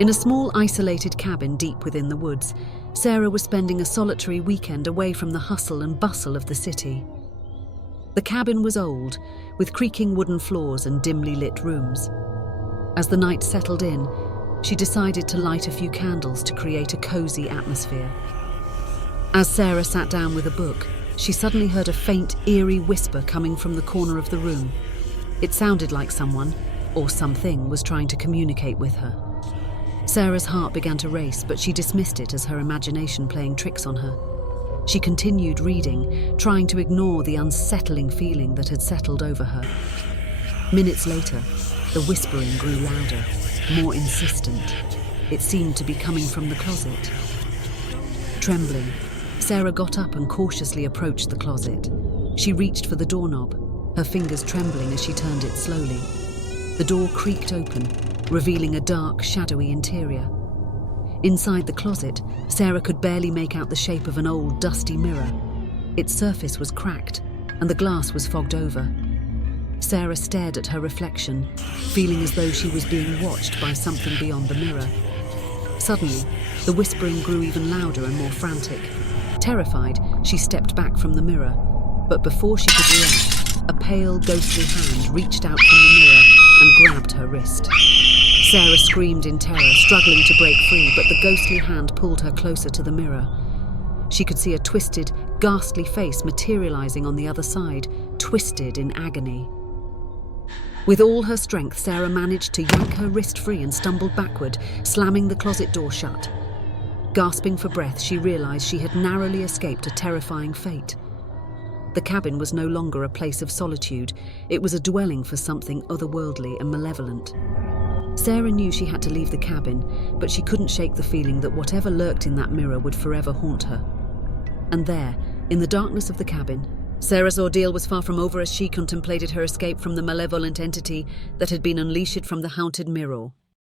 In a small, isolated cabin deep within the woods, Sarah was spending a solitary weekend away from the hustle and bustle of the city. The cabin was old, with creaking wooden floors and dimly lit rooms. As the night settled in, she decided to light a few candles to create a cozy atmosphere. As Sarah sat down with a book, she suddenly heard a faint, eerie whisper coming from the corner of the room. It sounded like someone, or something, was trying to communicate with her. Sarah's heart began to race, but she dismissed it as her imagination playing tricks on her. She continued reading, trying to ignore the unsettling feeling that had settled over her. Minutes later, the whispering grew louder, more insistent. It seemed to be coming from the closet. Trembling, Sarah got up and cautiously approached the closet. She reached for the doorknob, her fingers trembling as she turned it slowly. The door creaked open, revealing a dark, shadowy interior. Inside the closet, Sarah could barely make out the shape of an old, dusty mirror. Its surface was cracked, and the glass was fogged over. Sarah stared at her reflection, feeling as though she was being watched by something beyond the mirror. Suddenly, the whispering grew even louder and more frantic. Terrified, she stepped back from the mirror, but before she could react, a pale, ghostly hand reached out from the mirror and grabbed her wrist. Sarah screamed in terror, struggling to break free, but the ghostly hand pulled her closer to the mirror. She could see a twisted, ghastly face materializing on the other side, twisted in agony. With all her strength, Sarah managed to yank her wrist free and stumbled backward, slamming the closet door shut. Gasping for breath, she realized she had narrowly escaped a terrifying fate. The cabin was no longer a place of solitude. It was a dwelling for something otherworldly and malevolent. Sarah knew she had to leave the cabin, but she couldn't shake the feeling that whatever lurked in that mirror would forever haunt her. And there, in the darkness of the cabin, Sarah's ordeal was far from over as she contemplated her escape from the malevolent entity that had been unleashed from the haunted mirror.